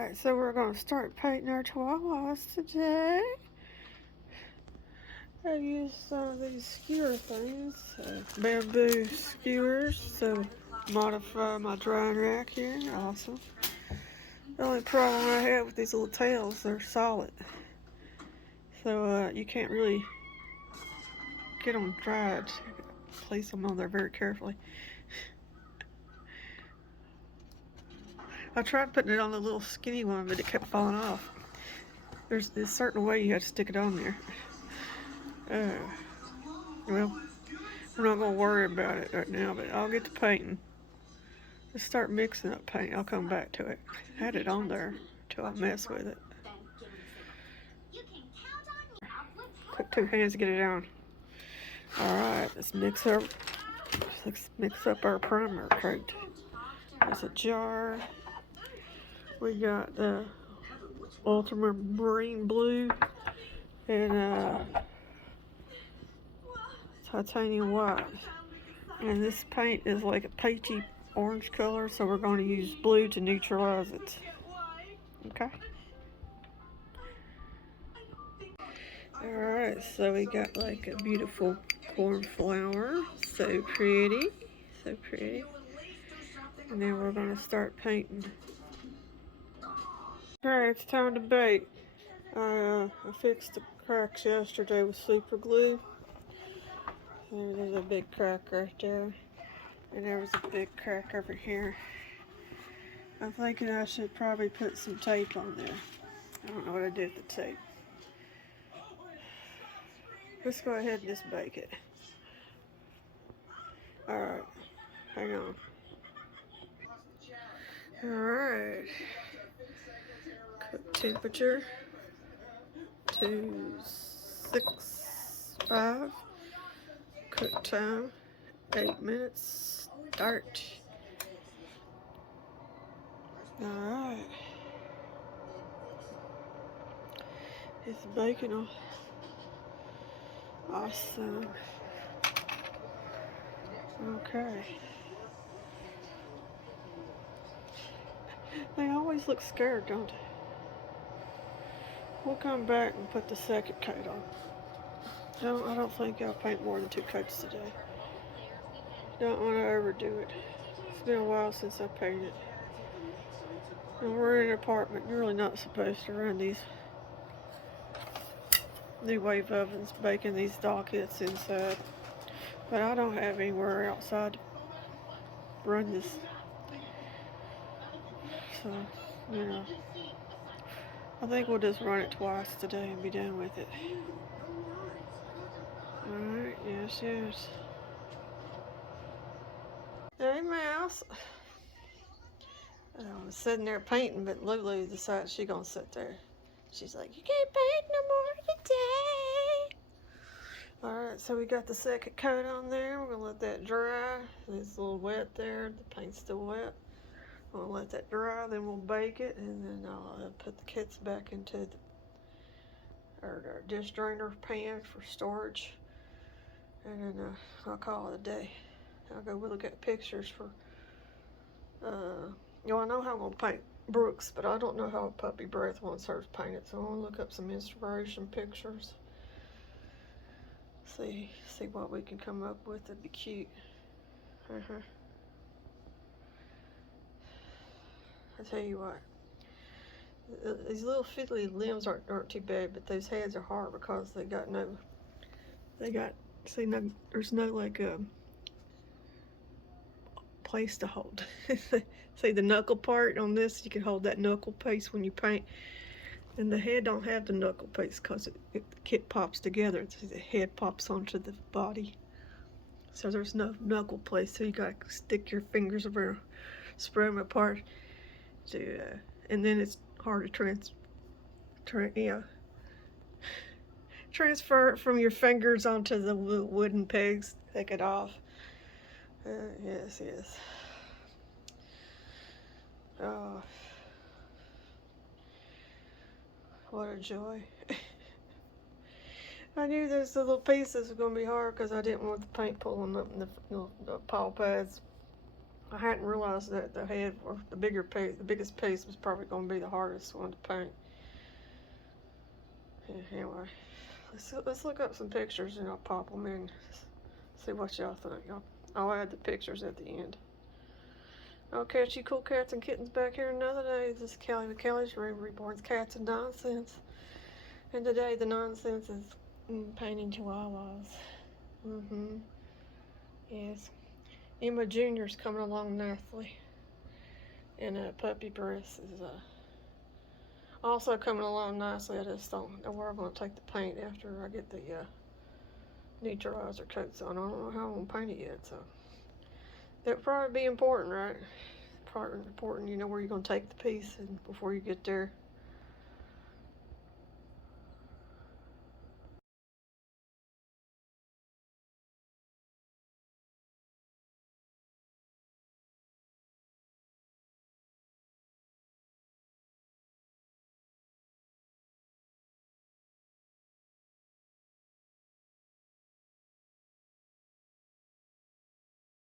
Alright, so we're going to start painting our Chihuahuas today. I used some of these skewer things, bamboo skewers, to modify my drying rack here. Awesome. The only problem I have with these little tails, they're solid. So you can't really get them dried. You gotta place them on there very carefully. I tried putting it on the little skinny one, but it kept falling off. There's a certain way you have to stick it on there. Well, we're not going to worry about it right now, but I'll get to painting. Let's start mixing up paint. I'll come back to it. I had it on there until I mess with it. Took 2 hands to get it on. Alright, let's mix up our primer coat. There's a jar. We got the ultramarine blue and titanium white. And this paint is like a peachy orange color, so we're going to use blue to neutralize it. Okay. Alright, so we got like a beautiful cornflower. So pretty. So pretty. And then we're going to start painting. Alright, it's time to bake. I fixed the cracks yesterday with super glue. There's a big crack right there. And there was a big crack over here. I'm thinking I should probably put some tape on there. I don't know what I did with the tape. Let's go ahead and just bake it. Alright, hang on. Alright. Cook temperature 265. Cook time 8 minutes. Start. Alright. It's baking. Awesome. Okay. They always look scared, don't they? We'll come back and put the second coat on. I don't think I'll paint more than 2 coats today. Don't want to overdo it. It's been a while since I painted. And we're in an apartment. You're really not supposed to run these new wave ovens, baking these doll kits inside. But I don't have anywhere outside to run this. So, you know, I think we'll just run it twice today and be done with it. Alright, yes, yes. Hey, Mouse. I was sitting there painting, but Lulu decided she's gonna sit there. She's like, you can't paint no more today. Alright, so we got the second coat on there. We're gonna let that dry. It's a little wet there. The paint's still wet. We'll let that dry, then we'll bake it, and then I'll put the kits back into our dish drainer pan for storage. And then I'll call it a day. I'll go look at pictures for, you know, I know how I'm going to paint Brooks, but I don't know how Puppy Breath wants hers painted, so I'm going to look up some inspiration pictures. See what we can come up with. It'd be cute. I tell you what, these little fiddly limbs aren't too bad, but those heads are hard because there's no like place to hold. See the knuckle part on this, you can hold that knuckle piece when you paint, and the head don't have the knuckle piece because the kit pops together. So the head pops onto the body, so there's no knuckle place, so you gotta stick your fingers around, spread them apart to and then it's hard to transfer it from your fingers onto the wooden pegs. Take it off. Yes. Oh, what a joy. I knew those little pieces were going to be hard because I didn't want the paint pulling up in the paw pads. I hadn't realized that the head, or the biggest piece was probably going to be the hardest one to paint. Yeah, anyway, let's look up some pictures and I'll pop them in. See what y'all think. I'll add the pictures at the end. Okay, you cool cats and kittens back here another day. This is Kelly with Kelly's Room Reborns Cats and Nonsense. And today the nonsense is painting chihuahuas. Yes. Emma Jr.'s coming along nicely. And Puppy Breast is also coming along nicely. I just don't know where I'm going to take the paint after I get the neutralizer coats on. I don't know how I'm going to paint it yet, so that'll probably be important, right? Probably important, you know where you're going to take the piece and before you get there.